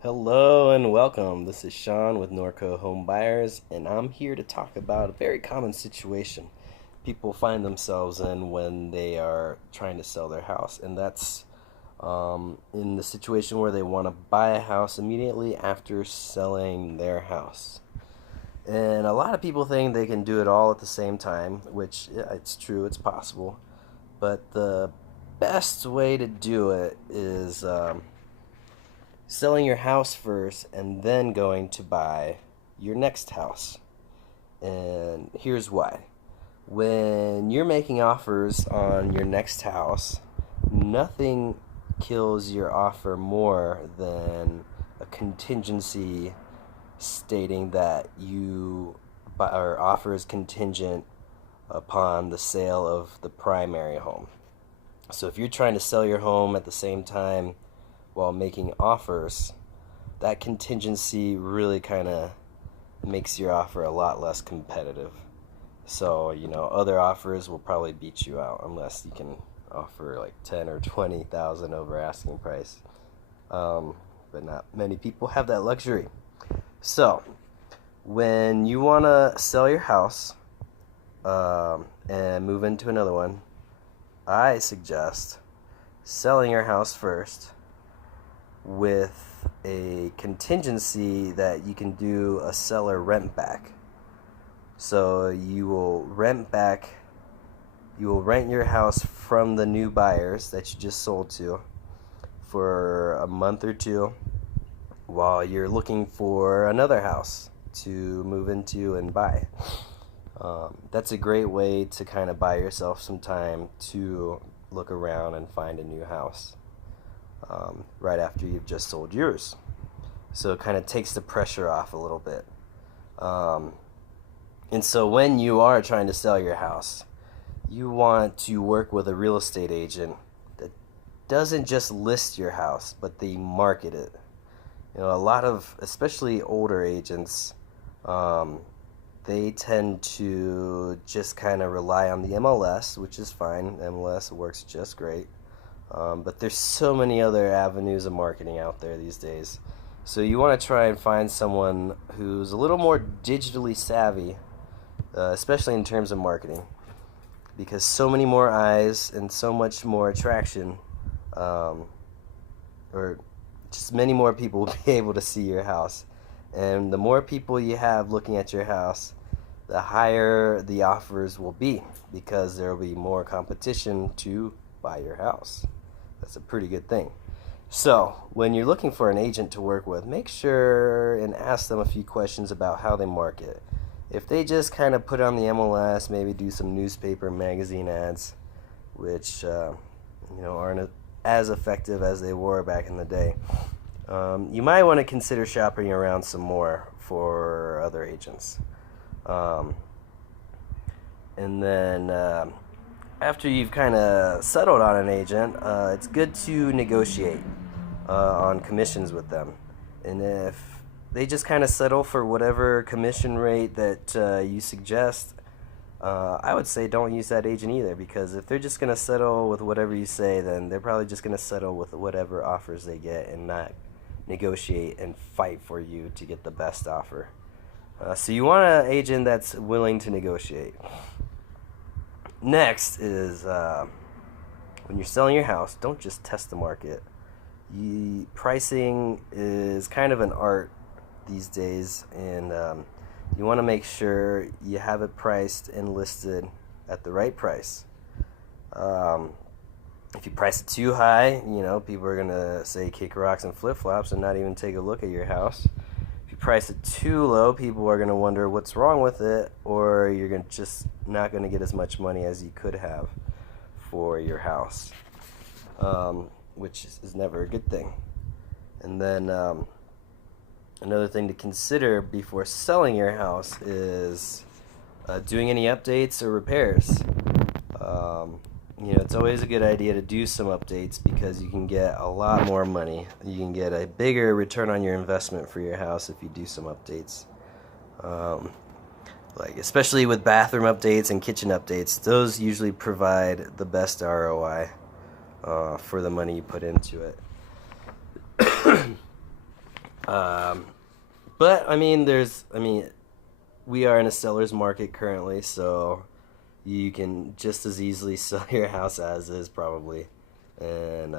Hello and welcome. This is Sean with Norco Home Buyers, and I'm here to talk about a very common situation people find themselves in when they are trying to sell their house, and that's in the situation where they want to buy a house immediately after selling their house. And a lot of people think they can do it all at the same time, which yeah, it's true, it's possible, but the best way to do it is selling your house first and then going to buy your next house. And here's why. When you're making offers on your next house, nothing kills your offer more than a contingency stating that or offer is contingent upon the sale of the primary home. So if you're trying to sell your home at the same time while making offers, that contingency really kind of makes your offer a lot less competitive. So, other offers will probably beat you out unless you can offer like 10 or 20,000 over asking price. But not many people have that luxury. So, when you want to sell your house and move into another one, I suggest selling your house first with a contingency that you can do a seller rent back. So you will rent your house from the new buyers that you just sold to for a month or two while you're looking for another house to move into and buy. That's a great way to kind of buy yourself some time to look around and find a new house right after you've just sold yours. So it kind of takes the pressure off a little bit. And so when you are trying to sell your house, you want to work with a real estate agent that doesn't just list your house, but they market it. A lot of, especially older agents, they tend to just kind of rely on the MLS, which is fine. MLS works just great. But there's so many other avenues of marketing out there these days. So you want to try and find someone who's a little more digitally savvy, especially in terms of marketing, because so many more eyes and so much more attraction, or just many more people will be able to see your house. And the more people you have looking at your house, the higher the offers will be, because there will be more competition to buy your house. That's a pretty good thing. So when you're looking for an agent to work with, make sure and ask them a few questions about how they market. If they just kind of put on the MLS, maybe do some newspaper magazine ads, which aren't as effective as they were back in the day, you might want to consider shopping around some more for other agents. And then after you've kind of settled on an agent, it's good to negotiate on commissions with them. And if they just kind of settle for whatever commission rate that you suggest, I would say don't use that agent either, because if they're just going to settle with whatever you say, then they're probably just going to settle with whatever offers they get and not negotiate and fight for you to get the best offer. So you want an agent that's willing to negotiate. Next is when you're selling your house, don't just test the market. Pricing is kind of an art these days, and you want to make sure you have it priced and listed at the right price. If you price it too high, people are going to say kick rocks and flip-flops and not even take a look at your house. If you price it too low, people are going to wonder what's wrong with it, or you're just not going to get as much money as you could have for your house, which is never a good thing. And then another thing to consider before selling your house is doing any updates or repairs. It's always a good idea to do some updates, because you can get a lot more money. You can get a bigger return on your investment for your house if you do some updates. Especially with bathroom updates and kitchen updates, those usually provide the best ROI for the money you put into it. But I mean, we are in a seller's market currently, so you can just as easily sell your house as is probably, and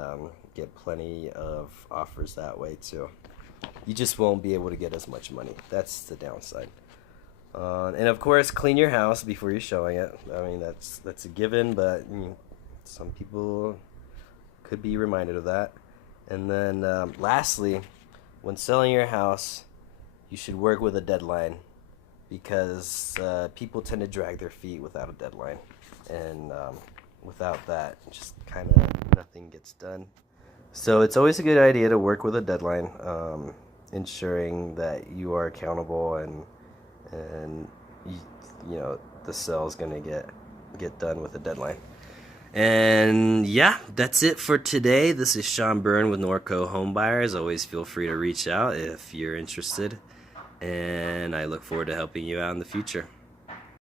get plenty of offers that way too. You just won't be able to get as much money. That's the downside. And of course, clean your house before you're showing it. I mean, that's a given, but some people could be reminded of that. And then, lastly, when selling your house, you should work with a deadline because people tend to drag their feet without a deadline, and without that, just kind of nothing gets done. So it's always a good idea to work with a deadline, ensuring that you are accountable and you, you know the sale is gonna get done with a deadline. And yeah, that's it for today. This is Sean Byrne with Norco Home Buyers. Always feel free to reach out if you're interested, and I look forward to helping you out in the future.